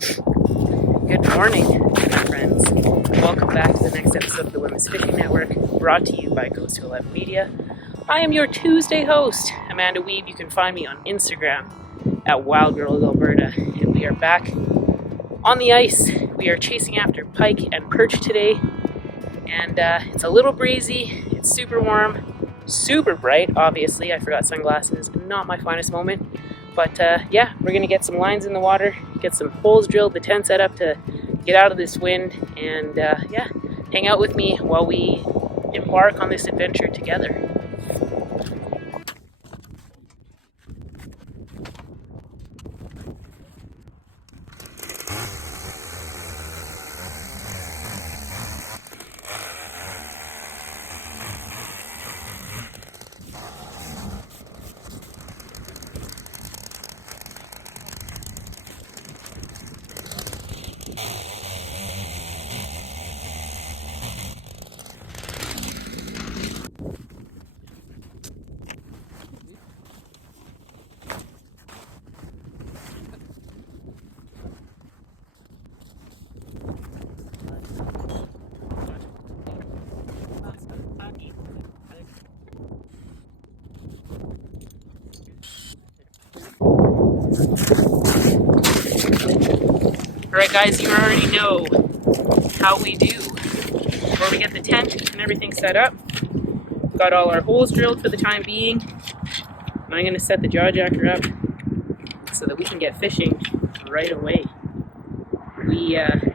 Good morning, my friends. Welcome back to the next episode of the Women's Fishing Network, brought to you by Goes to 11 Media. I am your Tuesday host, Amanda Weeb. You can find me on Instagram at Wild Girls Alberta, and we are back on the ice. We are chasing after pike and perch today, and it's a little breezy. It's super warm, super bright. Obviously, I forgot sunglasses. Not my finest moment. But yeah, we're going to get some lines in the water, get some holes drilled, the tent set up to get out of this wind, and yeah, hang out with me while we embark on this adventure together. Alright guys, you already know how we do. Before we get the tent and everything set up, got all our holes drilled for the time being. And I'm going to set the jaw jacker up so that we can get fishing right away. We are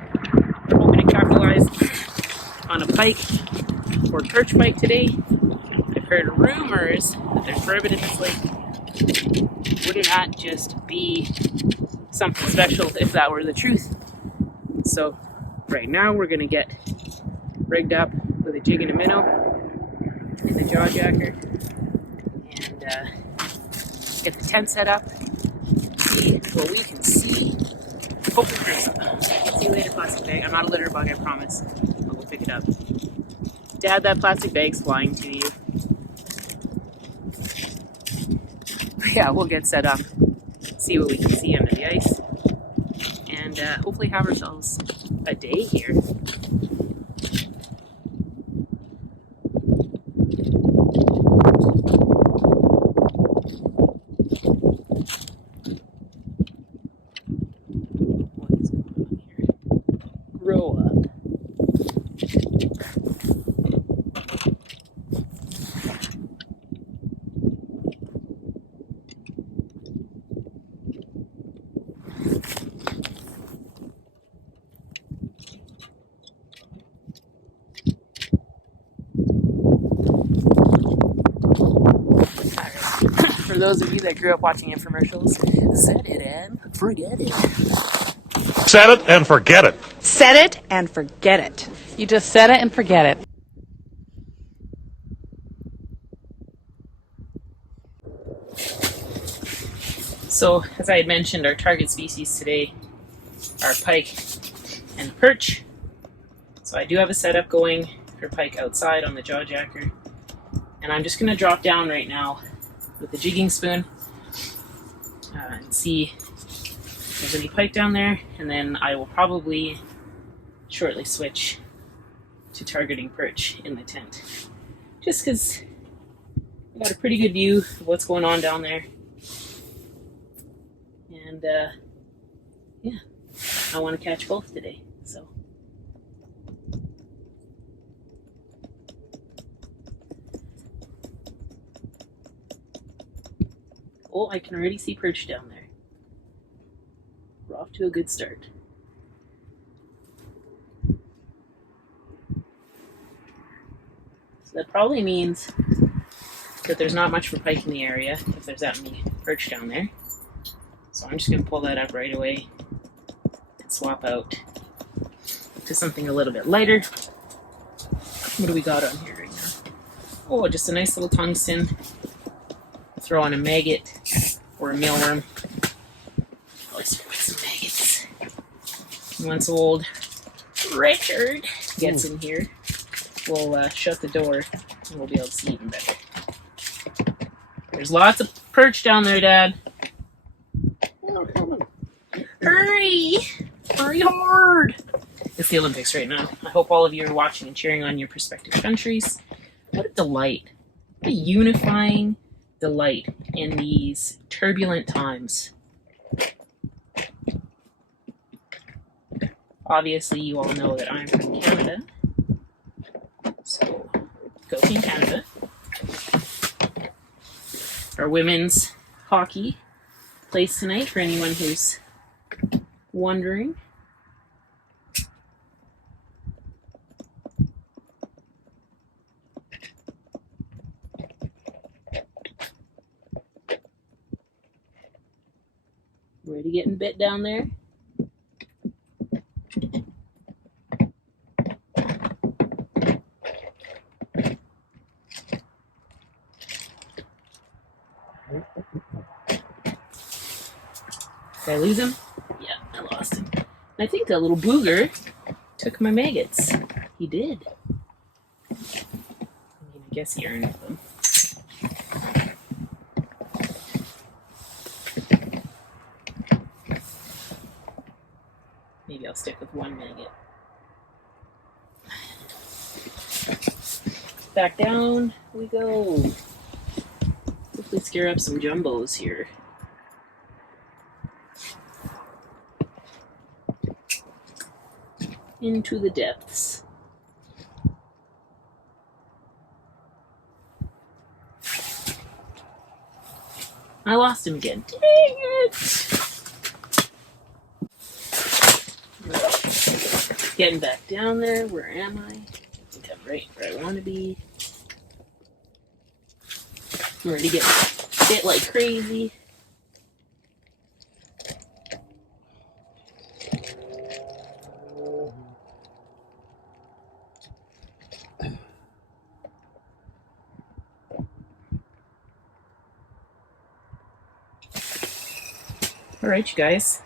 hoping to capitalize on a pike or perch pike today. I've heard rumors that there's bourbon in this lake. Wouldn't that just be something special if that were the truth? So right now we're going to get rigged up with a jig and a minnow in the jaw jacker and get the tent set up, see what we can see. Hopefully there's some. See you later, plastic bag. I'm not a litter bug, I promise, but we'll pick it up. Dad, that plastic bag's flying to you. Yeah, we'll get set up, see what we can see under the ice, and hopefully have ourselves a day here. What's going on here? Grow up. For those of you that grew up watching infomercials, set it and forget it. Set it and forget it. Set it and forget it. You just set it and forget it. So, as I had mentioned, our target species today are pike and perch. So I do have a setup going for pike outside on the jaw jacker. And I'm just going to drop down right now with the jigging spoon and see if there's any pike down there, and then I will probably shortly switch to targeting perch in the tent, just because I got a pretty good view of what's going on down there, and yeah, I want to catch both today. So oh, I can already see perch down there. We're off to a good start. So that probably means that there's not much for pike in the area if there's that many perch down there. So I'm just going to pull that up right away and swap out to something a little bit lighter. What do we got on here right now? Oh, just a nice little tungsten. Throw on a maggot or a mealworm. Let's put some maggots. Once old Richard gets in here, we'll shut the door and we'll be able to see even better. There's lots of perch down there, Dad. They're coming. Hurry! Hurry hard! It's the Olympics right now. I hope all of you are watching and cheering on your respective countries. What a delight. What a unifying delight in these turbulent times. Obviously, you all know that I'm from Canada. So, go Team Canada. Our women's hockey plays tonight for anyone who's wondering. Ready getting bit down there? Did I lose him? Yeah, I lost him. I think that little booger took my maggots. He did. I guess he earned them. Maybe I'll stick with one maggot. Back down we go. Hopefully scare up some jumbos here. Into the depths. I lost him again. Dang it! Getting back down there. Where am I? I think I'm right where I want to be. I'm ready to get bit like crazy. All right, you guys.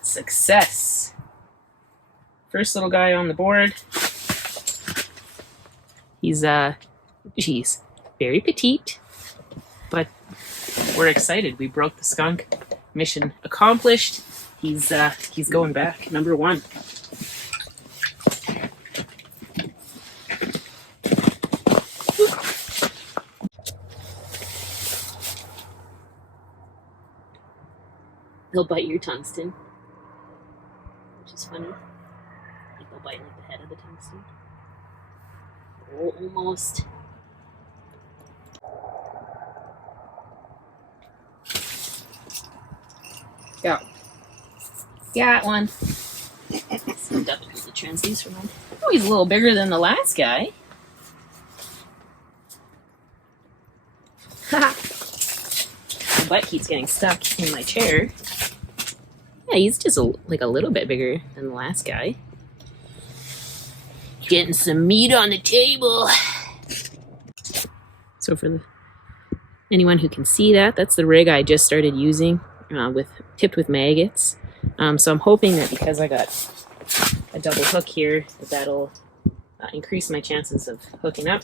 Success. First little guy on the board. He's very petite, but we're excited. We broke the skunk. Mission accomplished. He's going back. Number 1. They'll bite your tungsten, which is funny. I think they'll bite like the head of the tungsten. Oh, almost. Go. Got one. Slipped up into the transducer one. Oh, he's a little bigger than the last guy. Ha! My butt keeps getting stuck in my chair. Yeah, he's just like a little bit bigger than the last guy. Getting some meat on the table. So for anyone who can see that, that's the rig I just started using, tipped with maggots. So I'm hoping that because I got a double hook here, that'll increase my chances of hooking up.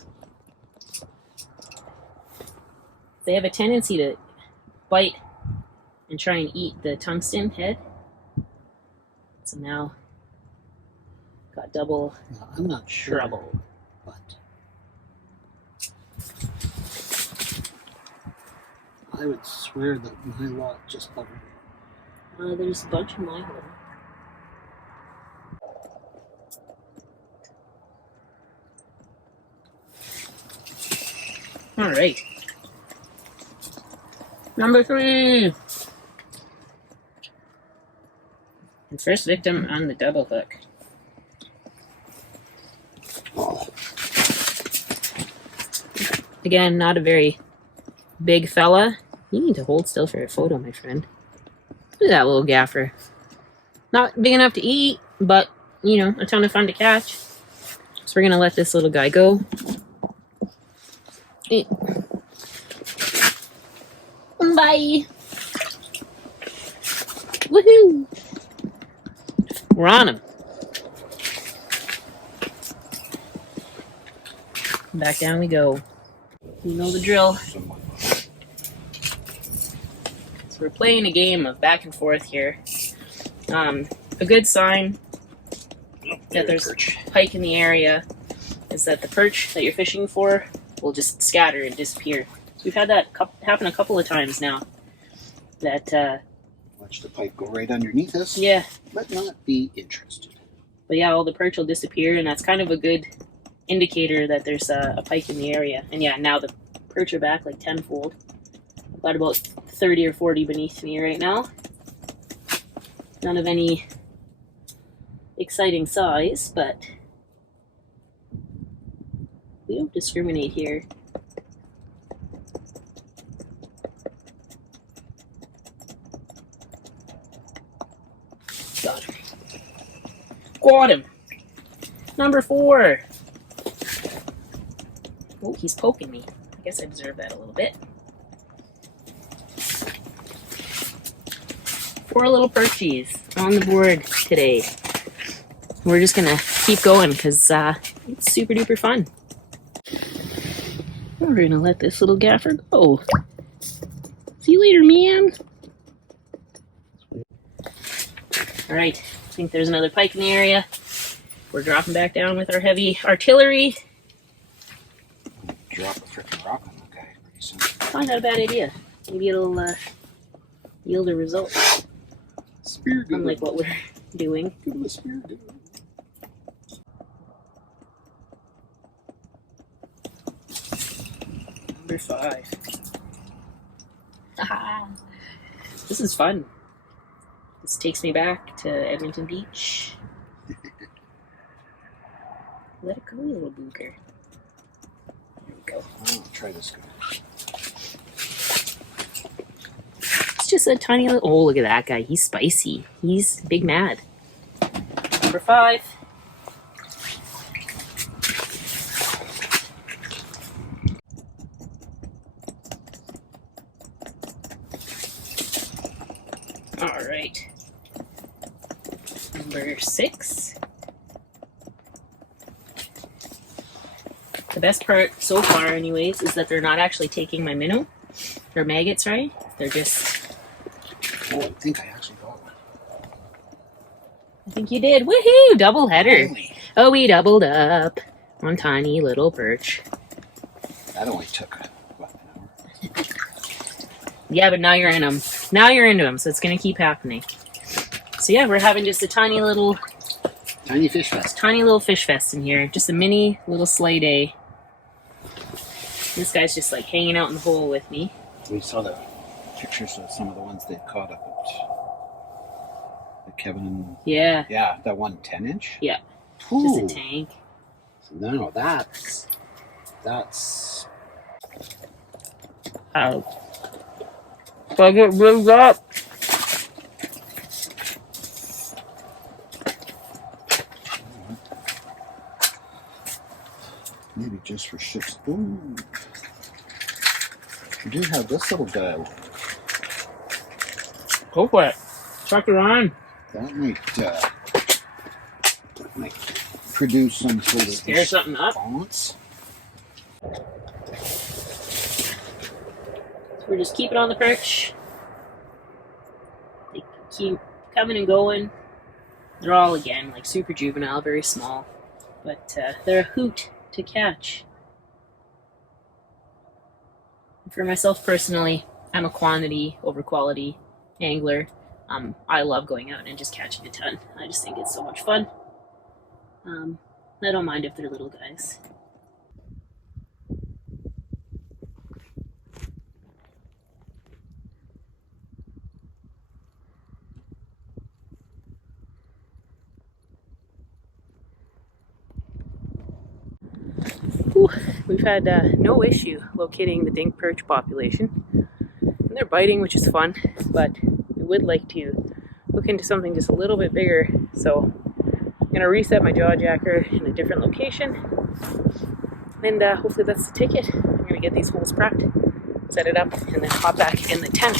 They have a tendency to bite and try and eat the tungsten head. So now got double I'm not sure, trouble. but I would swear that my lot just covered it. There's a bunch in my hole. All right. Number 3. And first victim on the double hook. Oh, Again, not a very big fella. You need to hold still for a photo, my friend. Look at that little gaffer. Not big enough to eat, but, you know, a ton of fun to catch. So we're going to let this little guy go. Bye. Woohoo. We're on him. Back down we go. You know the drill. So we're playing a game of back and forth here. A good sign that there's pike in the area is that the perch that you're fishing for will just scatter and disappear. So we've had that happen a couple of times now. That watch the pike go right underneath us. Yeah. But not be interested. But yeah, all the perch will disappear, and that's kind of a good indicator that there's a pike in the area. And yeah, now the perch are back like tenfold. I've got about 30 or 40 beneath me right now. None of any exciting size, but we don't discriminate here. Got him. Got him. Number 4. Oh, he's poking me. I guess I deserve that a little bit. 4 little perchies on the board today. We're just gonna keep going because it's super duper fun. We're gonna let this little gaffer go. See you later, man. All right, I think there's another pike in the area. We're dropping back down with our heavy artillery. Drop a freaking rock on the guy pretty soon. Probably not a bad idea. Maybe it'll yield a result. Spear gun. Unlike what we're doing. Give him a spear gun. Number 5. This is fun. This takes me back to Edmonton Beach. Let it go, you little booger. There we go. I'll try this guy. It's just a tiny little... Oh, look at that guy. He's spicy. He's big mad. Number 5. All right. Number 6. The best part so far, anyways, is that they're not actually taking my minnow. They're maggots, right? They're just... Oh, I think I actually got one. I think you did. Woohoo! Double header. Only. Oh, we doubled up on tiny little perch. That only took an hour. Yeah, but now you're in them. Now you're into them, so it's going to keep happening. So yeah, we're having just a tiny little Fish fest. tiny little fish fest in here. Just a mini little sleigh day. This guy's just like hanging out in the hole with me. We saw the pictures of some of the ones they caught up at Kevin. Yeah. Yeah, that one 10-inch. Yeah. Ooh. Just a tank. No, that's How? I get rigged up. maybe just for 6. Ooh. We do have this little guy. Go for it. Chuck it on. That might produce some sort of Stir something up. response. So we're just keeping on the perch. They keep coming and going. They're all, again, like super juvenile, very small. But they're a hoot to catch. For myself personally, I'm a quantity over quality angler. I love going out and just catching a ton. I just think it's so much fun. I don't mind if they're little guys. Whew. We've had no issue locating the dink perch population. And they're biting, which is fun, but we would like to look into something just a little bit bigger. So I'm going to reset my jaw jacker in a different location, and hopefully that's the ticket. I'm going to get these holes prepped, set it up, and then hop back in the tent.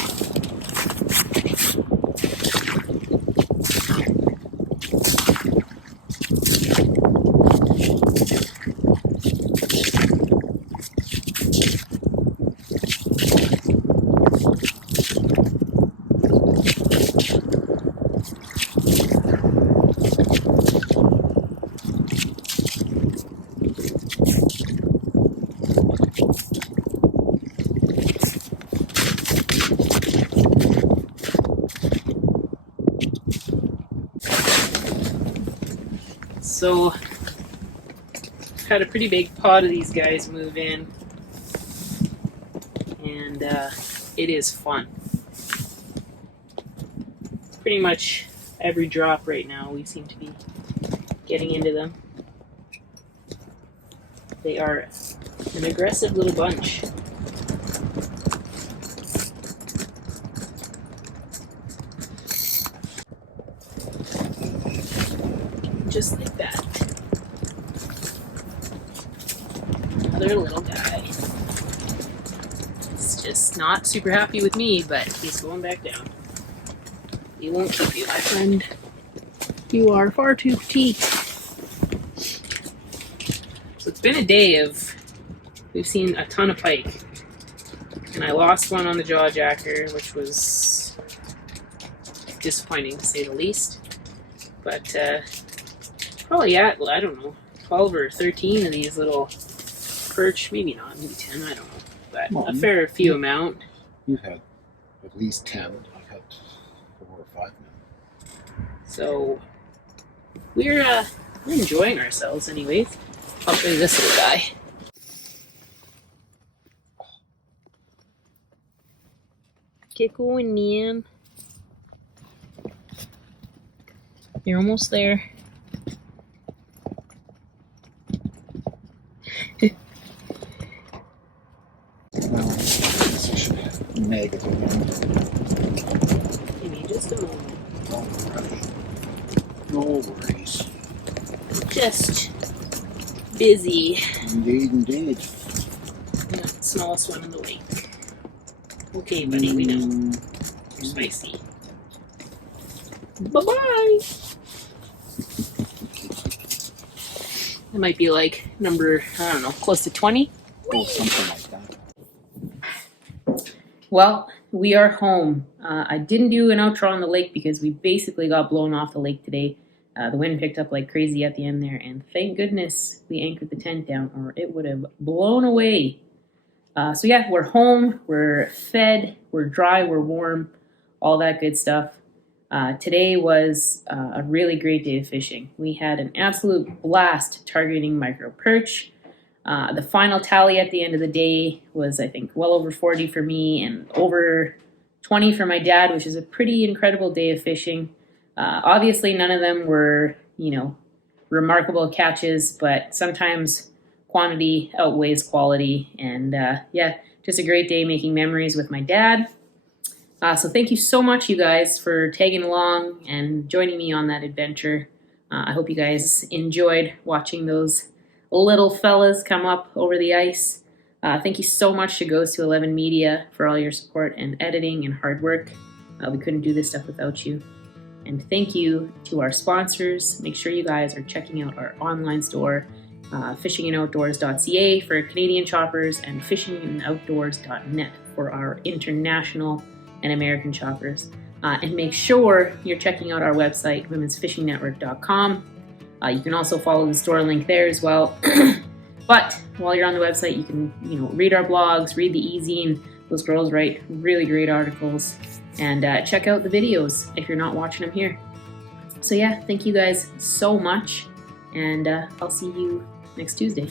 So, had a pretty big pod of these guys move in, and it is fun. Pretty much every drop right now, we seem to be getting into them. They are an aggressive little bunch. Just like that. Another little guy. He's just not super happy with me, but he's going back down. He won't keep you, my friend. You are far too petite. So it's been a day of, we've seen a ton of pike. And I lost one on the jaw jacker, which was disappointing to say the least. But probably at, I don't know, 12 or 13 of these little perch, maybe not, maybe 10, I don't know. But Well, a fair few amount. You've had at least 10. I've had 4 or 5 now. So we're enjoying ourselves anyways. I'll show you this little guy. Get going, man. You're almost there. Well, position negative one. Give me just a moment. Don't rush. No worries. Just busy. Indeed, indeed. I'm the smallest one in the lake. Okay, buddy, we know. You're spicy. Bye-bye! It might be like number, I don't know, close to 20? Oh, something like that. Well, we are home. I didn't do an outro on the lake because we basically got blown off the lake today. The wind picked up like crazy at the end there, and thank goodness we anchored the tent down or it would have blown away. So yeah, we're home, we're fed, we're dry, we're warm, all that good stuff. Today was a really great day of fishing. We had an absolute blast targeting micro perch. The final tally at the end of the day was, I think, well over 40 for me and over 20 for my dad, which is a pretty incredible day of fishing. Obviously, none of them were, remarkable catches, but sometimes quantity outweighs quality. And yeah, just a great day making memories with my dad. So thank you so much, you guys, for tagging along and joining me on that adventure. I hope you guys enjoyed watching those little fellas come up over the ice. Thank you so much to Goes to 11 Media for all your support and editing and hard work. We couldn't do this stuff without you. And thank you to our sponsors. Make sure you guys are checking out our online store, fishingandoutdoors.ca for Canadian choppers and fishingandoutdoors.net for our international and American choppers. And make sure you're checking out our website, womensfishingnetwork.com. You can also follow the store link there as well. But while you're on the website, you can read our blogs, read the e-zine. Those girls write really great articles. And check out the videos if you're not watching them here. So yeah, thank you guys so much. And I'll see you next Tuesday.